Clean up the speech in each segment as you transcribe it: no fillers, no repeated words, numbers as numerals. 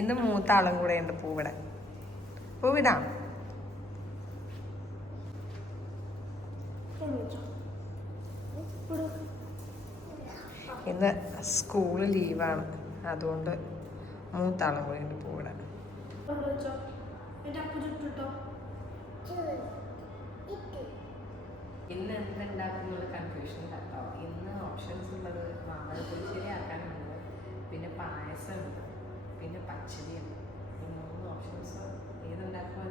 ഇന്ന് മൂത്ത ആളും കൂടെ ഉണ്ട് പൂവിടാൻ. പൂവിടാം. ഇന്ന് സ്കൂള് ലീവാണ്, അതുകൊണ്ട് മൂത്ത ആളും കൂടെ ഉണ്ട് പൂവിടാൻ. ഇന്ന് എന്തുണ്ടാക്കുന്നുള്ള കൺഫ്യൂഷൻ കേട്ടോ. ഇന്ന് ഓപ്ഷൻസ് ഉള്ളത് മാമ്പഴപ്പുളിശ്ശേരി ആക്കാനുണ്ട്, പിന്നെ പായസമുണ്ട്, പിന്നെ പച്ചടിയുണ്ട്. ഈ 3 ഓപ്ഷൻസ് ഏതുണ്ടാക്കാൻ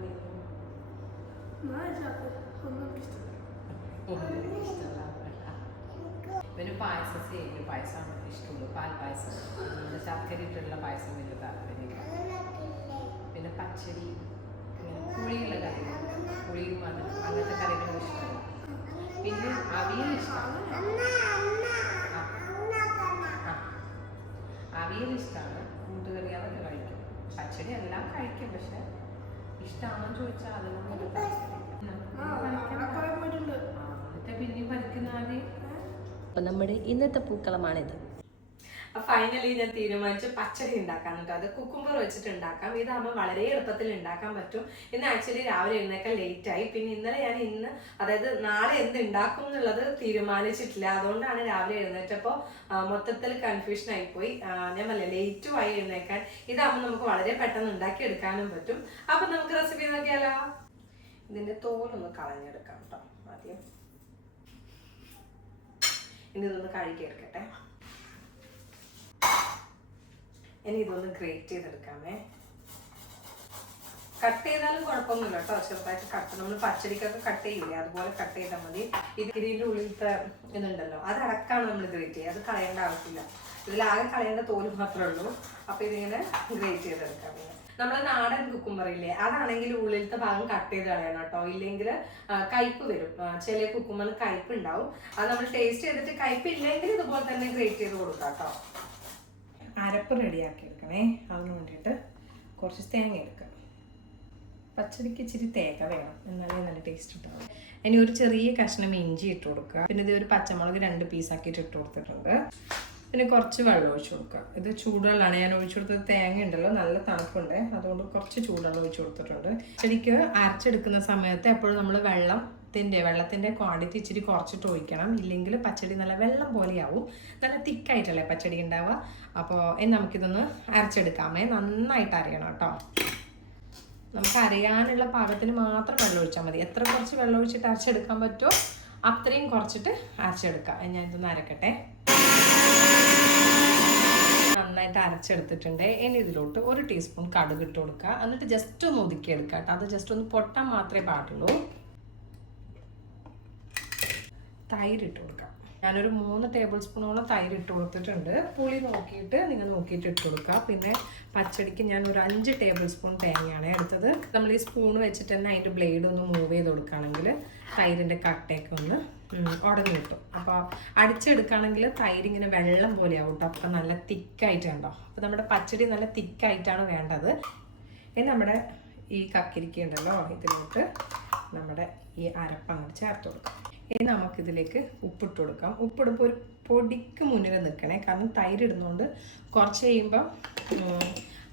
പിന്നെ പായസം സേമിയ പായസമാണ് ഇഷ്ടമുള്ളൂ. പാൽ പായസം, ശർക്കര ഇട്ടുള്ള പായസം വലിയ താല്പര്യമില്ല. പിന്നെ പച്ചടി, പുളിയുള്ള കറികൾ, പുളിയും അത് അങ്ങനത്തെ കറികളും ഇഷ്ടമല്ല. പിന്നെ അവിയൽ ഇഷ്ടമാണ്. അവിയൽ ഇഷ്ടമാണ്, കൂട്ടുകറി അതൊക്കെ കഴിക്കും. പച്ചടി എല്ലാം കഴിക്കും, പക്ഷെ ഇഷ്ടമാണെന്ന് ചോദിച്ചാൽ അതിനൊന്നും പിന്നെ പറിക്കുന്ന ആദ്യം. അപ്പം നമ്മുടെ ഇന്നത്തെ പൂക്കളമാണിത്. ഫൈനലി ഞാൻ തീരുമാനിച്ചു പച്ചടി ഉണ്ടാക്കാൻ. അത് കുക്കുംബർ വെച്ചിട്ട് ഉണ്ടാക്കാം. ഇതാകുമ്പോൾ വളരെ എളുപ്പത്തിൽ ഉണ്ടാക്കാൻ പറ്റും. ഇന്ന് ആക്ച്വലി രാവിലെ എഴുന്നേക്കാൻ ലേറ്റായി. പിന്നെ ഇന്നലെ അതായത് നാളെ എന്ത് ഉണ്ടാക്കും എന്നുള്ളത് തീരുമാനിച്ചിട്ടില്ല. അതുകൊണ്ടാണ് രാവിലെ എഴുന്നേറ്റപ്പോൾ മൊത്തത്തിൽ കൺഫ്യൂഷൻ ആയിപ്പോയി. ഞാൻ പറഞ്ഞില്ല, ലേറ്റും ആയി എഴുന്നേക്കാൻ. ഇതാകുമ്പോൾ നമുക്ക് വളരെ പെട്ടെന്ന് ഉണ്ടാക്കി എടുക്കാനും പറ്റും. അപ്പം നമുക്ക് റെസിപ്പി നോക്കിയാലോ. ഇതിന്റെ തോലൊന്ന് കളഞ്ഞെടുക്കാം കേട്ടോ ആദ്യം. ഇനി ഇതൊന്ന് കഴുകിയെടുക്കട്ടെ. ഇനി ഇതൊന്ന് ഗ്രേറ്റ് ചെയ്തെടുക്കാമേ. കട്ട് ചെയ്താലും കുഴപ്പമൊന്നുമില്ല കേട്ടോ. ചെറുതായിട്ട് കട്ട്, നമ്മൾ പച്ചടിക്കൊക്കെ കട്ട് ചെയ്യില്ലേ, അതുപോലെ കട്ട് ചെയ്താൽ മതി. ഇതിൻ്റെ ഉള്ളിലത്തെ ഇതുണ്ടല്ലോ, അതടക്കാണ് നമ്മൾ ഗ്രേറ്റ് ചെയ്യുക. അത് കളയേണ്ട ആവശ്യമില്ല. ഇതിലാകെ കളയേണ്ട തോല് മാത്രമേ ഉള്ളൂ. അപ്പോൾ ഇതിങ്ങനെ ഗ്രേറ്റ് ചെയ്തെടുക്കാം. നമ്മൾ നാടൻ കുക്കുംബറില്ലേ, അതാണെങ്കിൽ ഉള്ളിലത്തെ ഭാഗം കട്ട് ചെയ്ത് കളയണം കേട്ടോ. ഇല്ലെങ്കിൽ കയ്പ്പ് വരും. ചില കുക്കുംബറിന് കയ്പ്പ് ഉണ്ടാവും. അത് നമ്മൾ ടേസ്റ്റ് ചെയ്തിട്ട് കയ്പ്പ് ഇല്ലെങ്കിൽ ഇതുപോലെ തന്നെ ഗ്രേറ്റ് ചെയ്ത് കൊടുക്കാം കേട്ടോ. അരപ്പ് റെഡിയാക്കി എടുക്കണേ. അതിന് വേണ്ടിയിട്ട് കുറച്ച് തേങ്ങ എടുക്കാം. പച്ചടിക്ക് ഇച്ചിരി തേങ്ങ വേണം, എന്നാലേ നല്ല ടേസ്റ്റ് ഉണ്ടാവും. ഇനി ഒരു ചെറിയ കഷ്ണം ഇഞ്ചി ഇട്ട് കൊടുക്കുക. പിന്നെ ഇത് ഒരു പച്ചമുളക് 2 പീസാക്കിയിട്ട് ഇട്ട് കൊടുത്തിട്ടുണ്ട്. പിന്നെ കുറച്ച് വെള്ളം ഒഴിച്ചു കൊടുക്കുക. ഇത് ചൂടുവെള്ളമാണ് ഞാൻ ഒഴിച്ചു കൊടുത്തത്. തേങ്ങ ഉണ്ടല്ലോ, നല്ല തണുപ്പുണ്ട്, അതുകൊണ്ട് കുറച്ച് ചൂടുവെള്ളം ഒഴിച്ചു കൊടുത്തിട്ടുണ്ട്. പച്ചടിക്ക് അരച്ചെടുക്കുന്ന സമയത്ത് എപ്പോഴും നമ്മൾ വെള്ളത്തിൻ്റെ ക്വാണ്ടിറ്റി ഇച്ചിരി കുറച്ചിട്ട് ഒഴിക്കണം. ഇല്ലെങ്കിൽ പച്ചടി നല്ല വെള്ളം പോലെയാവും. നല്ല തിക്കായിട്ടല്ലേ പച്ചടി ഉണ്ടാവുക. അപ്പോൾ നമുക്കിതൊന്ന് അരച്ചെടുക്കാമേ. നന്നായിട്ട് അരയണം കേട്ടോ. നമുക്ക് അരയാനുള്ള പാകത്തിന് മാത്രം വെള്ളം ഒഴിച്ചാൽ മതി. എത്ര കുറച്ച് വെള്ളം ഒഴിച്ചിട്ട് അരച്ചെടുക്കാൻ പറ്റുമോ അത്രയും കുറച്ചിട്ട് അരച്ചെടുക്കാം. ഞാൻ ഇതൊന്ന് അരക്കട്ടെ. നന്നായിട്ട് അരച്ചെടുത്തിട്ടുണ്ട്. ഇനി ഇതിലോട്ട് 1 ടീസ്പൂൺ കടുക് ഇട്ട് കൊടുക്കുക. എന്നിട്ട് ജസ്റ്റ് ഒന്ന് ഒതുക്കിയെടുക്കുക കേട്ടോ. അത് ജസ്റ്റ് ഒന്ന് പൊട്ടാൻ മാത്രമേ പാടുള്ളൂ. തൈര് ഇട്ട് കൊടുക്കാം. ഞാനൊരു 3 ടേബിൾ സ്പൂണോളം തൈര് ഇട്ട് കൊടുത്തിട്ടുണ്ട്. പുളി നോക്കിയിട്ട് നിങ്ങൾ നോക്കിയിട്ട് ഇട്ട് കൊടുക്കുക. പിന്നെ പച്ചടിക്ക് ഞാൻ ഒരു 5 ടേബിൾ സ്പൂൺ തേങ്ങയാണ് എടുത്തത്. നമ്മൾ ഈ സ്പൂൺ വെച്ചിട്ട് തന്നെ അതിൻ്റെ ബ്ലേഡ് ഒന്ന് മൂവ് ചെയ്ത് കൊടുക്കുകയാണെങ്കിൽ തൈരിൻ്റെ കട്ടയൊക്കെ ഒന്ന് ഉടഞ്ഞു കിട്ടും. അപ്പോൾ അടിച്ചെടുക്കുകയാണെങ്കിൽ തൈര് ഇങ്ങനെ വെള്ളം പോലെയാവും കേട്ടോ. അപ്പോൾ നല്ല തിക്കായിട്ടുണ്ടോ. അപ്പോൾ നമ്മുടെ പച്ചടി നല്ല തിക്കായിട്ടാണ് വേണ്ടത്. ഇനി നമ്മുടെ ഈ കക്കിരിക്ക ഉണ്ടല്ലോ, ഇതിലോട്ട് നമ്മുടെ ഈ അരപ്പ് അങ്ങോട്ട് ചേർത്ത് കൊടുക്കാം. ഇനി നമുക്കിതിലേക്ക് ഉപ്പിട്ട് കൊടുക്കാം. ഉപ്പിടുമ്പോൾ ഒരു പൊടിക്ക് മുന്നിൽ നിൽക്കണേ. കാരണം തൈര് ഇടുന്നതുകൊണ്ട് കുറച്ച് കഴിയുമ്പോൾ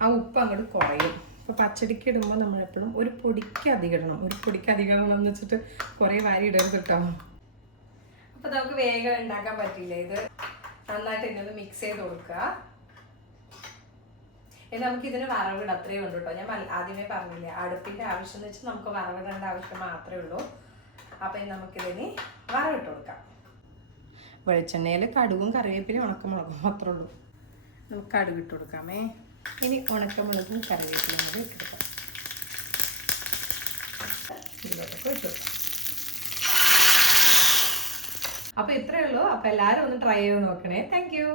ആ ഉപ്പ് അങ്ങോട്ട് കുറയും. അപ്പോൾ പച്ചടിക്ക് ഇടുമ്പോൾ നമ്മളെപ്പോഴും ഒരു പൊടിക്ക് അധികം ഇടണം. ഒരു പൊടിക്ക് അധികം ഇടണം എന്ന് വെച്ചിട്ട് കുറേ വാരി ഇടരുത് കേട്ടോ. അപ്പോൾ നമുക്ക് വേഗം ഉണ്ടാക്കാൻ പറ്റില്ല. ഇത് നന്നായിട്ട് ഇങ്ങനെ മിക്സ് ചെയ്ത് കൊടുക്കുക. ഇനി നമുക്കിതിന് വറവിട അത്രയേ ഉള്ളൂ കേട്ടോ. ഞാൻ ആദ്യമേ പറഞ്ഞില്ലേ, അടുപ്പിൻ്റെ ആവശ്യം എന്ന് വെച്ചാൽ നമുക്ക് വറവിടേണ്ട ആവശ്യം മാത്രമേ ഉള്ളൂ. അപ്പം നമുക്കിതിന് വറവിട്ട് കൊടുക്കാം. വെളിച്ചെണ്ണയിൽ കടുകും കറിവേപ്പിലും ഉണക്കമുളകും മാത്രമേ ഉള്ളൂ. നമുക്ക് കടുക് ഇട്ട് കൊടുക്കാമേ. ഇനി ഉണക്കമുളകും കറിവേപ്പിലും കൂടി ഇട്ടെടുക്കാം. ഇതിലോട്ടൊക്കെ ഇട്ട് കൊടുക്കാം. അപ്പോൾ ഇത്രയേ ഉള്ളൂ. അപ്പോൾ എല്ലാവരും ഒന്ന് ട്രൈ ചെയ്ത് നോക്കണേ. Thank you.